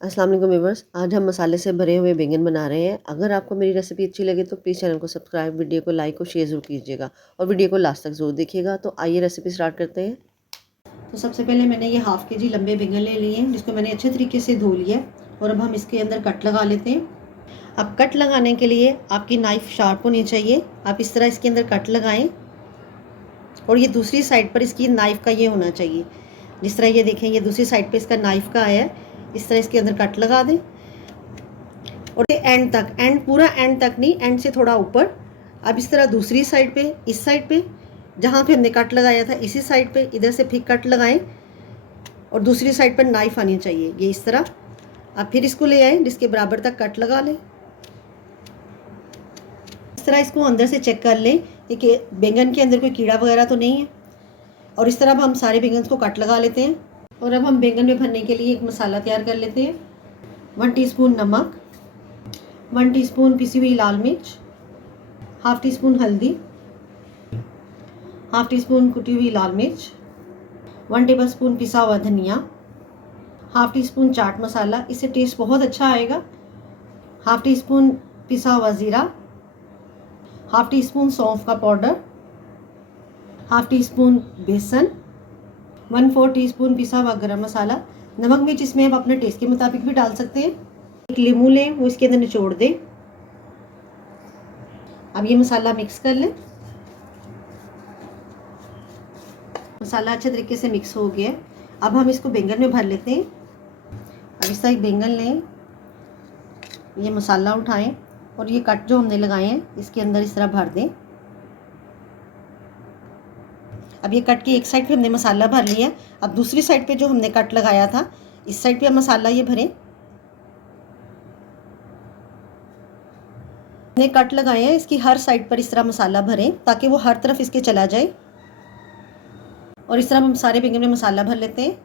अस्सलाम वालेकुम व्यूअर्स। आज हम मसाले से भरे हुए बैंगन बना रहे हैं। अगर आपको मेरी रेसिपी अच्छी लगे तो प्लीज़ चैनल को सब्सक्राइब, वीडियो को लाइक और शेयर ज़रूर कीजिएगा और वीडियो को लास्ट तक ज़रूर देखिएगा। तो आइए रेसिपी स्टार्ट करते हैं। तो सबसे पहले मैंने ये हाफ़ के जी लंबे बैंगन ले लिए हैं, जिसको मैंने अच्छे तरीके से धो लिया है। और अब हम इसके अंदर कट लगा लेते हैं। अब कट लगाने के लिए आपकी नाइफ़ शार्प होनी चाहिए। आप इस तरह इसके अंदर कट लगाएँ और ये दूसरी साइड पर इसकी नाइफ़ का ये होना चाहिए। जिस तरह ये देखें, ये दूसरी साइड पे इसका नाइफ़ का आया है। इस तरह इसके अंदर कट लगा दें और एंड तक, पूरा एंड तक नहीं, एंड से थोड़ा ऊपर। अब इस तरह दूसरी साइड पे, इस साइड पे जहाँ पे हमने कट लगाया था, इसी साइड पे इधर से फिर कट लगाएं और दूसरी साइड पर नाइफ आनी चाहिए, ये इस तरह। अब फिर इसको ले आए, जिसके बराबर तक कट लगा लें। इस तरह इसको अंदर से चेक कर लें कि बैंगन के अंदर कोई कीड़ा वगैरह तो नहीं है। और इस तरह अब हम सारे बैंगन को कट लगा लेते हैं। और अब हम बैंगन में भरने के लिए एक मसाला तैयार कर लेते हैं। 1 टीस्पून नमक, 1 टीस्पून पिसी हुई लाल मिर्च, हाफ टी स्पून हल्दी, हाफ टी स्पून कुटी हुई लाल मिर्च, 1 टेबल स्पून पिसा हुआ धनिया, half tea spoon chaat masala, इससे टेस्ट बहुत अच्छा आएगा, हाफ टी स्पून पिसा हुआ ज़ीरा, हाफ टी स्पून सौंफ का पाउडर, हाफ टी स्पून बेसन, 1/4 टीस्पून पिसा हुआ गरम मसाला। नमक मिर्च इसमें आप अपने टेस्ट के मुताबिक भी डाल सकते हैं। एक लीमू लें, वो इसके अंदर निचोड़ दें। अब ये मसाला मिक्स कर लें। मसाला अच्छे तरीके से मिक्स हो गया है। अब हम इसको बैंगन में भर लेते हैं। अब इस तरह एक बैंगन लें, ये मसाला उठाएं और ये कट जो हमने लगाए हैं इसके अंदर इस तरह भर दें। अब ये कट के एक साइड पे हमने मसाला भर लिया। अब दूसरी साइड पे जो हमने कट लगाया था, इस साइड पे हम मसाला ये भरें। हमने कट लगाए हैं, इसकी हर साइड पर इस तरह मसाला भरें ताकि वो हर तरफ इसके चला जाए। और इस तरह हम सारे बैंगन में मसाला भर लेते हैं।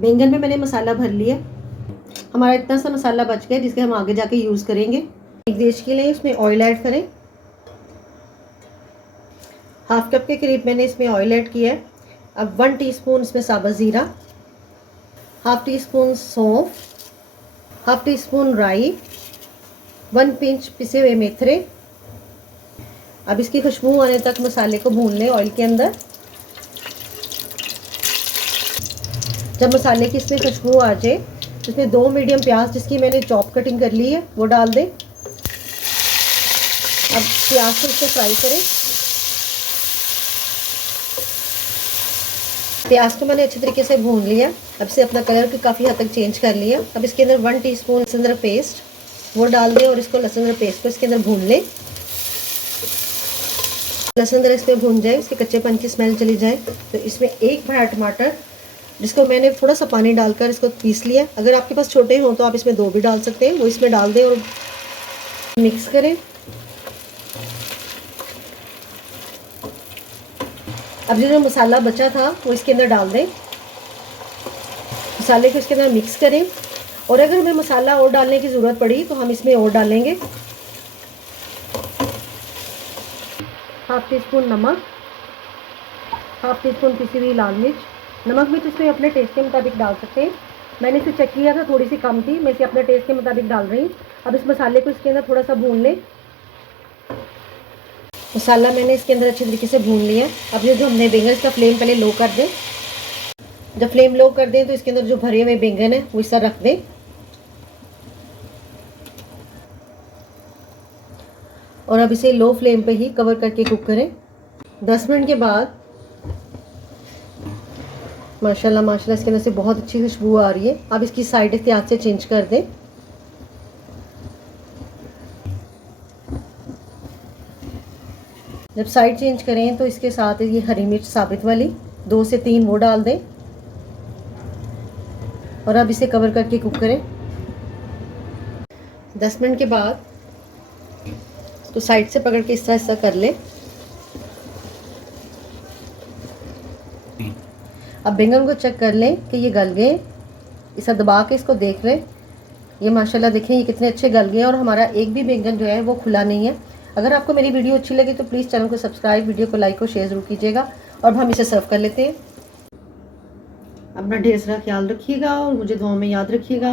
बैंगन में मैंने मसाला भर लिया। हमारा इतना सा मसाला बच गया जिसके हम आगे जाके यूज़ करेंगे। एक डिश के लिए इसमें ऑयल ऐड करें। हाफ कप के करीब मैंने इसमें ऑयल ऐड किया है। अब 1 टीस्पून इसमें साबुत ज़ीरा, हाफ टी स्पून सौंफ, हाफ टी स्पून राई, 1 पिंच पिसे हुए मेथरे। अब इसकी खुशबू आने तक मसाले को भून लें ऑयल के अंदर। जब मसाले की इसमें खुशबू आ जाए तो इसमें 2 मीडियम प्याज, जिसकी मैंने चॉप कटिंग कर ली है, वो डाल दें। अब प्याज को इसको फ्राई करें। प्याज को मैंने अच्छे तरीके से भून लिया। अब इसे अपना कलर काफ़ी हद तक चेंज कर लिया। अब इसके अंदर 1 टीस्पून लहसुन अदरक पेस्ट वो डाल दें और इसको लहसुन अदरक पेस्ट को इसके अंदर भून लें। लहसुन अदरक इसमें भून जाए, इसके कच्चेपन की स्मेल चली जाए, तो इसमें एक बड़ा टमाटर, जिसको मैंने थोड़ा सा पानी डालकर इसको पीस लिया। अगर आपके पास छोटे हों तो आप इसमें 2 भी डाल सकते हैं। वो इसमें डाल दें और मिक्स करें। अब जो मसाला बचा था वो इसके अंदर डाल दें। मसाले को इसके अंदर मिक्स करें और अगर हमें मसाला और डालने की ज़रूरत पड़ी तो हम इसमें और डालेंगे। हाफ टी स्पून नमक, हाफ टी स्पून पिसी हुई लाल मिर्च। नमक मिर्च इसमें अपने टेस्ट के मुताबिक डाल सकते हैं। मैंने इसे चेक किया था, थोड़ी सी कम थी, मैं इसे अपने टेस्ट के मुताबिक डाल रही हूँ। अब इस मसाले को इसके अंदर थोड़ा सा भून लें। मसाला मैंने इसके अंदर अच्छे तरीके से भून लिया। अब ये जो हमने बैंगन, इसका फ्लेम पहले लो कर दें। जब फ्लेम लो कर दें तो इसके अंदर जो भरे हुए बैंगन है वो इस तरह रख दें। और अब इसे लो फ्लेम पे ही कवर करके कुक करें। 10 मिनट के बाद माशाल्लाह माशाल्लाह इसके अंदर से बहुत अच्छी खुशबू आ रही है। अब इसकी साइड एहतियात से चेंज कर दें। जब साइड चेंज करें तो इसके साथ ये हरी मिर्च साबित वाली 2 से 3 वो डाल दें और अब इसे कवर करके कुक करें। 10 मिनट के बाद तो साइड से पकड़ के इस तरह कर लें। अब बैंगन को चेक कर लें कि ये गल गए। इसे दबा के इसको देख लें। ये माशाल्लाह देखें ये कितने अच्छे गल गए और हमारा एक भी बैंगन जो है वो खुला नहीं है। अगर आपको मेरी वीडियो अच्छी लगी तो प्लीज़ चैनल को सब्सक्राइब, वीडियो को लाइक और शेयर ज़रूर कीजिएगा। और हम इसे सर्व कर लेते हैं। अपना ढेर सारा ख्याल रखिएगा और मुझे दुआ में याद रखिएगा।